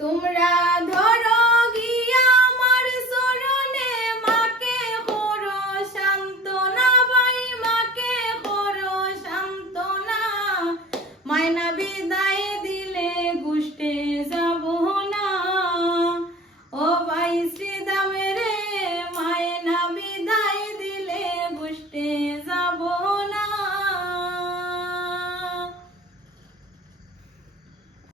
তোমরা ধরো গিয়া আমার শরণে মাকে করো সান্ত্বনা ভাই, মাকে করো সান্ত্বনা। মায়না বিদায় দিয়ে